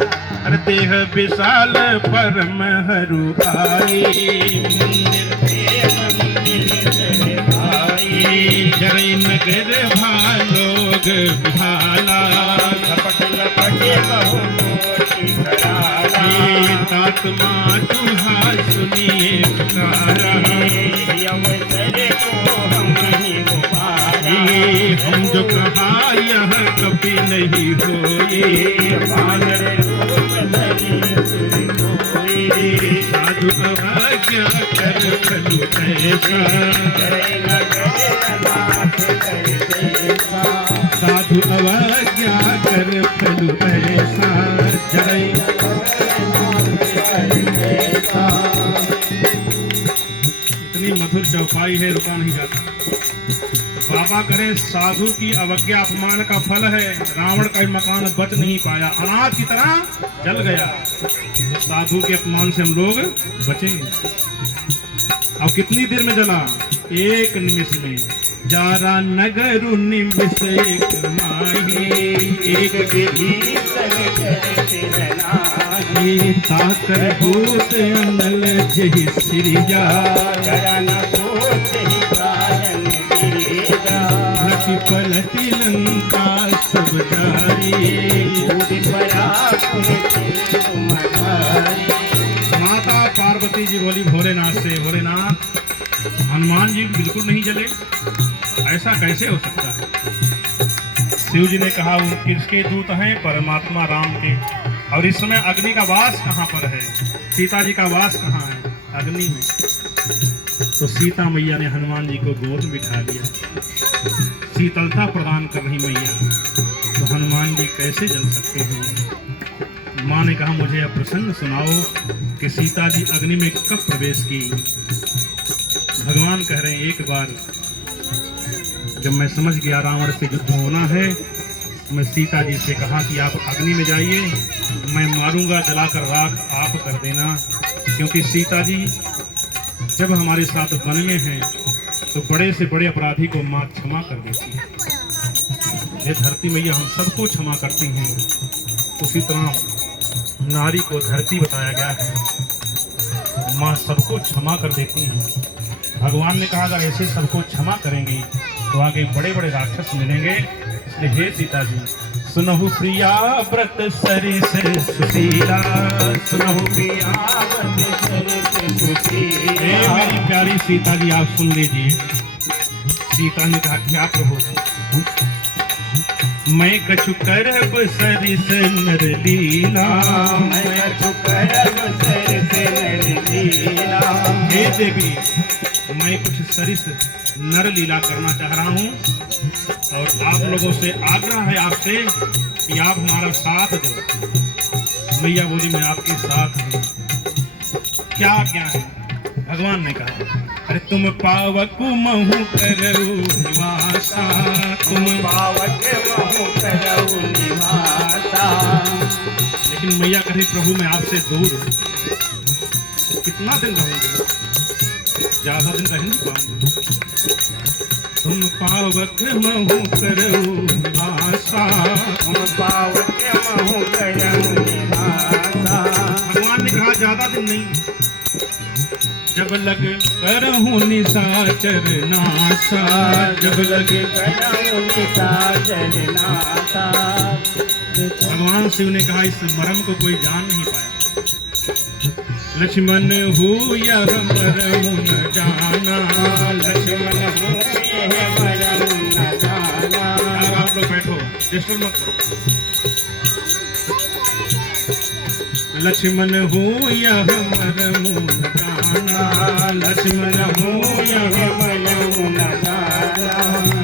अरे देह विशाल परम हरू भाई, जरे नगर भालोग भाला, तात्मा तुहा सुनिए पुकारा, हम जो कहा यह कभी नहीं होए, साधु अवज्ञा कर फल ऐसा, साधु अवज्ञा कर फल ऐसा, जय इतनी मधुर चौपाई है, रुका नहीं जाता। बाबा करें साधु की अवज्ञा अपमान का फल है। रावण का मकान बच नहीं पाया, अनाथ की तरह जल गया। तो साधु के अपमान से हम लोग बचेंगे। अब कितनी देर में जला? एक निमिष में। जारा नगर निमिष एक माही, एक ताकर भूत अनल जही सिरिया, लखी पलटी लंका सब जारी, माता पार्वती जी बोली भोलेनाथ से, भोलेनाथ हनुमान जी बिल्कुल नहीं जले, ऐसा कैसे हो सकता है? शिव जी ने कहा वो किसके दूत हैं? परमात्मा राम के। और इस समय अग्नि का वास कहाँ पर है? सीता जी का वास कहाँ है? अग्नि में। तो सीता मैया ने हनुमान जी को गोद में बिठा लिया, शीतलता प्रदान कर रही मैया। तो हनुमान जी कैसे जल सकते हैं? माँ ने कहा मुझे अब प्रसंग सुनाओ कि सीता जी अग्नि में कब प्रवेश की। भगवान कह रहे हैं एक बार जब मैं समझ गया रावण से युद्ध होना है, मैं सीता जी से कहा कि आप अग्नि में जाइए, मैं मारूंगा, जलाकर राख आप कर देना। क्योंकि सीता जी जब हमारे साथ वन में हैं तो बड़े से बड़े अपराधी को माँ क्षमा कर देती है। ये धरती मैया हम सबको क्षमा करती हैं, उसी तरह नारी को धरती बताया गया है, माँ सबको क्षमा कर देती हैं। भगवान ने कहा अगर ऐसे सबको क्षमा करेंगी तो आगे बड़े बड़े राक्षस मिलेंगे। इसलिए हे सीता जी, सुनहु प्रिया व्रत सरिस सुशीला, सुनहु प्रिया व्रत सरिस सुशीला। मेरी प्यारी सीता जी आप सुन लीजिए। सीता ने कहा क्या प्रभु? मैं कछु करब सरिस नर लीला, मैं कछु करब सरिस नर लीला। हे देवी, मैं कुछ सरिस नर लीला करना चाह रहा हूँ और आप लोगों से आग्रह है आपसे कि आप हमारा साथ दो। मैया बोली मैं आपके साथ हूँ। क्या क्या है? भगवान ने कहा अरे तुम पावक महु करऊ निवासा, तुम पावक महु करऊ निवासा। लेकिन मैया कही प्रभु मैं आपसे दूर हूँ, कितना दिन रहेंगे? ज्यादा दिन रह नहीं पाऊंगे। तुम पावक महु करऊ निवासा, तुम पावक महु करऊ निवासा। भगवान ने कहा ज्यादा दिन नहीं, जब लग करहूँ निशाचर नासा, जब लग करहूँ निशाचर नासा। भगवान शिव ने कहा इस मर्म को कोई जान नहीं पाया। लक्ष्मण हो यह मरम न जाना, लक्ष्मण हो यह मरम न जाना। आप लोग बैठो, डिस्टर्ब मत करो। लक्ष्मण हो यह मरम न जाना, लक्ष्मण हो यह मरम न जाना।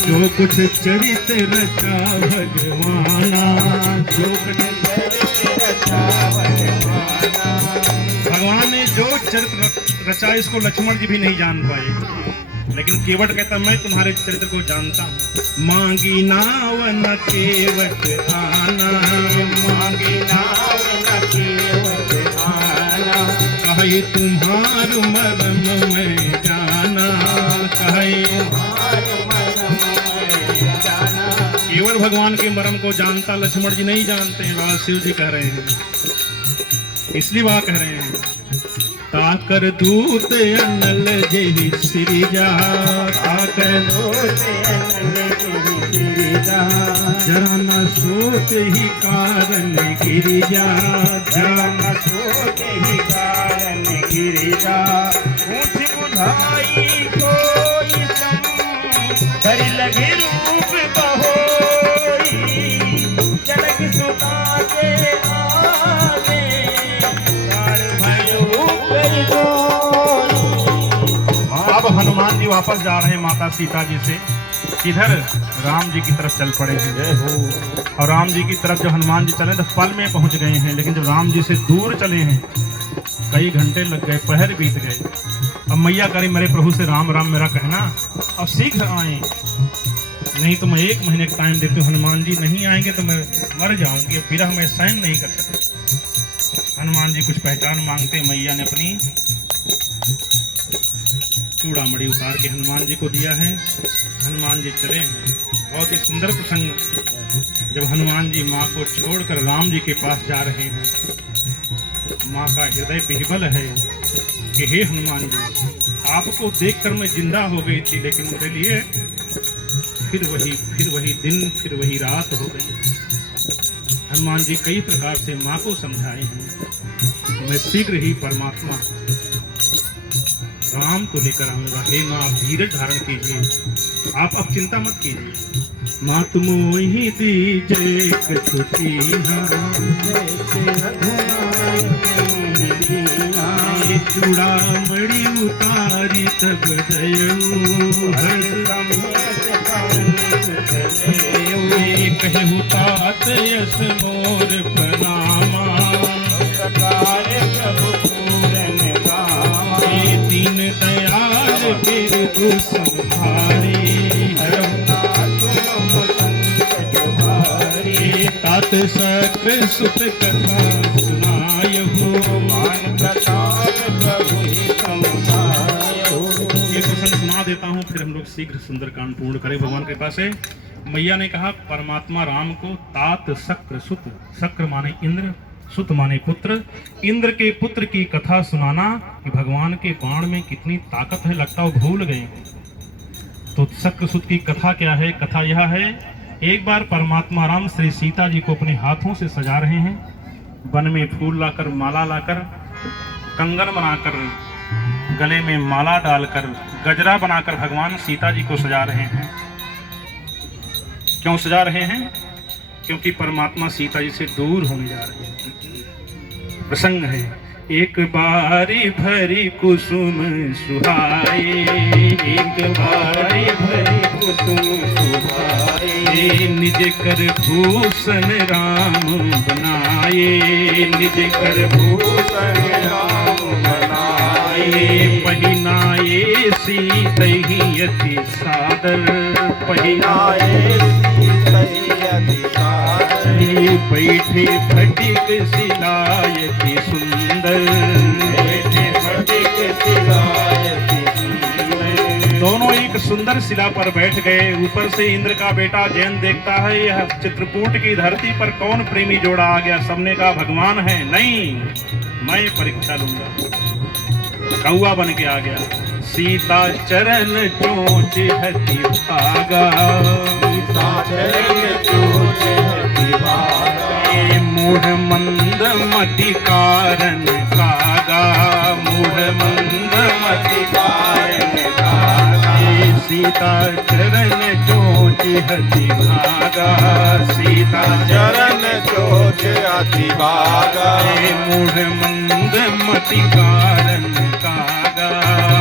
जो कुछ चरित रचा भगवाना, जो कुछ चरित रचा भगवाना। भगवान ने जो चरित्र रचा इसको लक्ष्मण जी भी नहीं जान पाए, लेकिन केवट कहता मैं तुम्हारे चरित्र को जानता हूँ। मांगी नाव न केवट आना, मांगी नाव न केवट आना। कहे तुम्हार मरम मैं जाना, कहे तुम्हार मरम मैं जाना। केवट भगवान भगवान के मर्म को जानता लक्ष्मण जी नहीं जानते हैं। बाबा शिव जी कह रहे हैं, इसलिए वह कह रहे हैं ताकर दूत अनल जेहि सिरिजा, ताकर दूत अनल जेहि सिरिजा, जरा न सोच ही कारण गिरिजा, जरा न सोच ही कारण गिरिजा, पूछ बुझाई कोई कर लगे रूप बहोई, चलक सुता के आवे अब हनुमान जी वापस जा रहे हैं माता सीता जी से, किधर राम जी की तरफ चल पड़े हैं। जय हो। और राम जी की तरफ जब हनुमान जी चले तो पल में पहुंच गए हैं, लेकिन जब राम जी से दूर चले हैं कई घंटे लग गए, पहर बीत गए। अब मैया करी मेरे प्रभु से राम राम मेरा कहना, अब शीघ्र आए, नहीं तो मैं 1 महीने का टाइम देती हूँ। हनुमान जी नहीं आएंगे तो मैं मर जाऊंगी, विरह में सहन नहीं कर सकती। हनुमान जी कुछ पहचान मांगते, मैया ने अपनी चूड़ामणि उतार के हनुमान जी को दिया है। हनुमान जी चले हैं। बहुत ही सुंदर प्रसंग, जब हनुमान जी माँ को छोड़कर राम जी के पास जा रहे हैं, माँ का हृदय विह्वल है कि हे हनुमान जी, आपको देखकर मैं जिंदा हो गई थी, लेकिन मुझे लिए फिर वही दिन, फिर वही रात हो गई। हनुमान जी कई प्रकार से माँ को समझाए हैं, मैं शीघ्र ही परमात्मा राम को लेकर आऊंगा। हे माँ, आप धीरज धारण कीजिए, आप अब चिंता मत कीजिए। माँ तुम ही दीजिए छुट्टी, चूड़ामणि उतारी तब कहू तात यश मोर प्रणामा, दीन दयाल फिर दुसंहारी, तात सक्र सुत कथा सुनायहु, मान प्रताप प्रभु ही समुदायहु। ये प्रसंग सुना देता हूँ, फिर हम लोग शीघ्र सुंदरकांड पूर्ण करें भगवान के कृपा से। मैया ने कहा परमात्मा राम को तात सक्र सुत, सक्र माने इंद्र, सुत माने पुत्र, इंद्र के पुत्र की कथा सुनाना कि भगवान के बाण में कितनी ताकत है, लगता वो भूल गए। तो सक्र सुत की कथा क्या है? कथा यह है, एक बार परमात्मा राम श्री सीता जी को अपने हाथों से सजा रहे हैं, वन में फूल लाकर, माला लाकर, कंगन बनाकर, गले में माला डालकर, गजरा बनाकर भगवान सीता जी को सजा रहे हैं। क्यों सजा रहे हैं? क्योंकि परमात्मा सीता जी से दूर होने जा रहे हैं। प्रसंग है, एक बारी भरी कुसुम सुहाए, एक बारी भरी कुसुम सुहाए, निज कर भूषण राम बनाए, निज कर भूषण राम बनाए, पहिनाए सीतहि अति सादर, पहिनाए बैठे फटिक सिलायति सुंदर, बैठे फटिक सिलायति सुंदर। दोनों एक सुंदर शिला पर बैठ गए। ऊपर से इंद्र का बेटा जैन देखता है, यह चित्रकूट की धरती पर कौन प्रेमी जोड़ा आ गया। सबने कहा भगवान है, नहीं मैं परीक्षा लूंगा। कौआ बन के आ गया। सीता चरण चोंच हति भागा, सीता चरण चोंच हति भागा, मूढ़ मंद मति कारण कागा, मूढ़ मंद मति कारण कागा, सीता चरण चोंच हति भागा, सीता चरण चोंच हति भागा, मूढ़ मंद मति कारण कागा,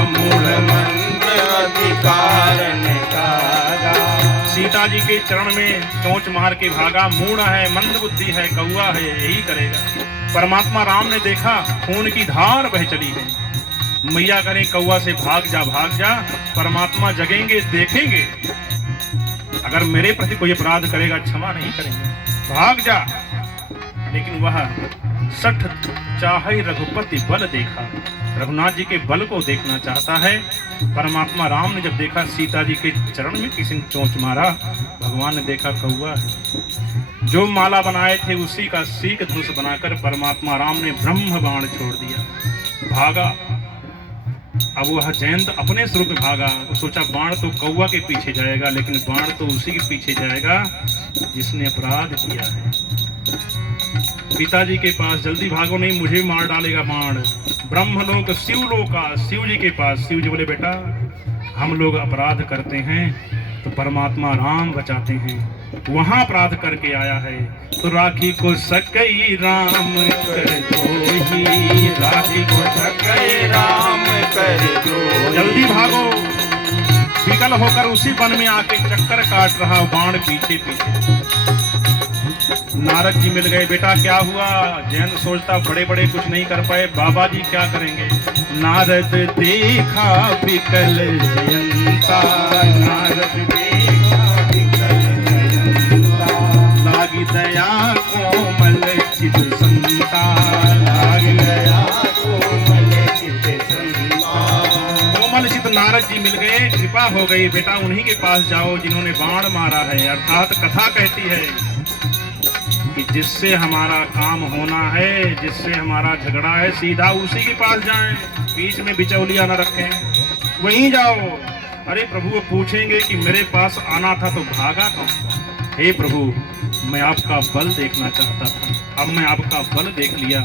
मूढ़ मंद मति कारण कागा। सीता जी के चरण में चोंच मार के भागा। मूढ़ है, मंद बुद्धि है, कौआ है, यही करेगा। परमात्मा राम ने देखा खून की धार बह चली है। मैया करें कौआ से भाग जा, भाग जा। परमात्मा जगेंगे, देखेंगे, अगर मेरे प्रति कोई अपराध करेगा क्षमा नहीं करेंगे, भाग जा। लेकिन वह 60 चाहे रघुपति बल देखा, रघुनाथ जी के बल को देखना चाहता है। परमात्मा राम ने जब देखा सीता जी के चरण में किसी ने चोंच मारा, भगवान ने देखा कौवा है। जो माला बनाए थे उसी का सीक धनुष बनाकर परमात्मा राम ने ब्रह्म बाण छोड़ दिया, भागा। अब वह जयंत अपने स्वरूप में भागा। वो सोचा बाण तो कौवा के पीछे जाएगा, लेकिन बाण तो उसी के पीछे जाएगा जिसने अपराध किया है। पिताजी के पास जल्दी भागो, नहीं मुझे मार डालेगा बाण। ब्रह्मलोक शिवलोका, शिव जी के पास। शिव जी बोले बेटा हम लोग अपराध करते हैं तो परमात्मा राम बचाते हैं, वहां अपराध करके आया है तो राखी को सकई राम कर दोही, राखी को सकई राम कर दो। जल्दी भागो। विकल होकर उसी वन में आके चक्कर काट रहा बाण पीछे पीछे। नारद जी मिल गए, बेटा क्या हुआ? जैन सोचता बड़े बड़े कुछ नहीं कर पाए, बाबा जी क्या करेंगे? नारद देखा विकल जयंता, नारद देखा विकल जयंता, लागी दया कोमल चित संता, लागी दया कोमल चित संता। कोमल चित नारद जी मिल गए, कृपा हो गई। बेटा उन्हीं के पास जाओ जिन्होंने बाण मारा है। अर्थात कथा कहती है कि जिससे हमारा काम होना है, जिससे हमारा झगड़ा है, सीधा उसी के पास जाएं, बीच में बिचौलिया न रखें, वहीं जाओ। अरे प्रभु वो पूछेंगे कि मेरे पास आना था तो भागा कौन? हे प्रभु मैं आपका बल देखना चाहता था, अब मैं आपका बल देख लिया।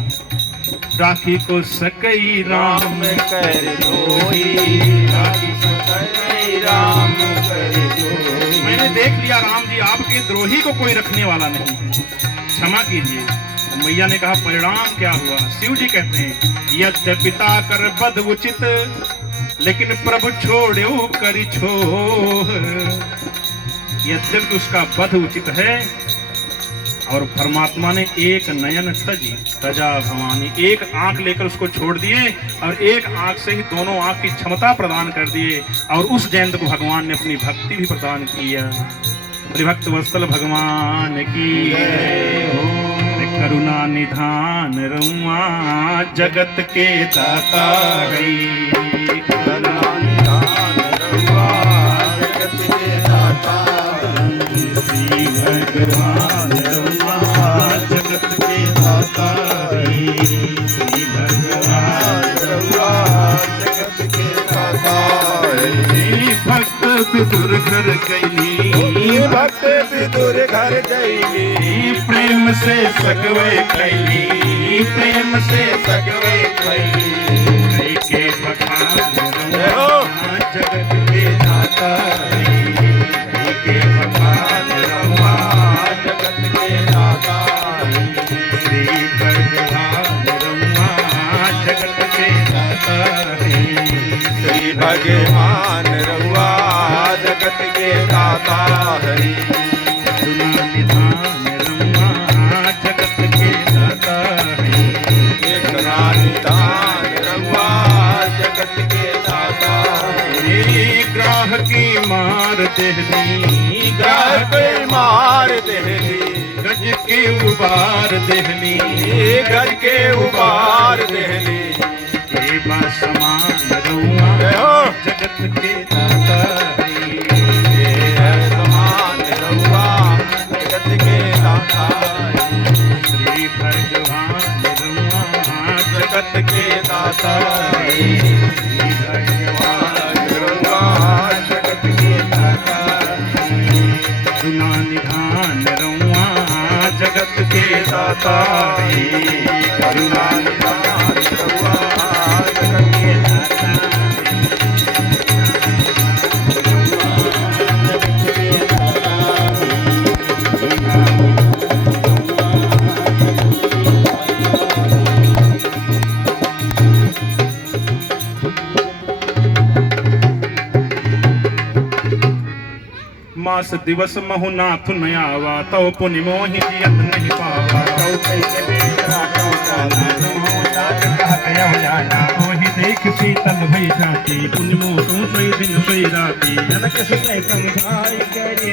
राखी को सकई राम कर दोही, राखी को सकई राम कर दोही। मैंने देख लिया राम जी आपके द्रोही को कोई रखने वाला नहीं है, क्षमा कीजिए। मैया ने कहा परिणाम क्या हुआ? शिव जी कहते हैं यद्यपिता कर बद उचित, लेकिन प्रभु छोड़ो करी छोह। यद्यपि उसका बध उचित है और परमात्मा ने एक नयन तजा भवानी, एक आंख लेकर उसको छोड़ दिए और एक आंख से ही दोनों आंख की क्षमता प्रदान कर दिए। और उस जयंत को भगवान ने अपनी भक्ति भी प्रदान किया। भक्त वत्सल भगवान की करुणा निधान रउआ जगत के दाता गई, करुणा निधान रउआ जगत के दाता श्री भगवान रउआ जगत के दाता गई, श्री भगवान रउआ जगत के दाता गई। भक्त विदुर घर गईली, भक्त विदुर घर गईली, प्रेम से सकवे कैली, प्रेम से सकवे कैली। कई के बखान रउआ जगत के दाता गई, कई के बखान रउआ जगत के दाता गई, श्री भगवान रउआ जगत के दाता गई, श्री भगवान रउआ जगत के दाता हरि। करुणा निधान रउआ जगत के दाता हरि, करुणा निधान रउआ जगत के दाता हरि। ग्राह की मार देहली, ग्राह के मार देहली, गज के उबार देहली, गज के उबार देहली। देवा समान रउआ जगत के दाता हरि, समान रउआ जगत के दाता हरि, श्री भगवान रउआ जगत के दाता हरि, श्री भगवान रउआ जगत के दाता हरि। करुणा निधान रउआ जगत के दाता हरि, करुणा निधान रउआ जगत के दाता मास दिवस महु नाथ न आवा, तौ पुनि मोहि जियत नहीं पावा। तौ कैसे बेरा तौ काला जाना, ओहि देख शीतल भई जाती, पुनि मोह तू सोई दिन सोई राती। जनक सुने समझाई करे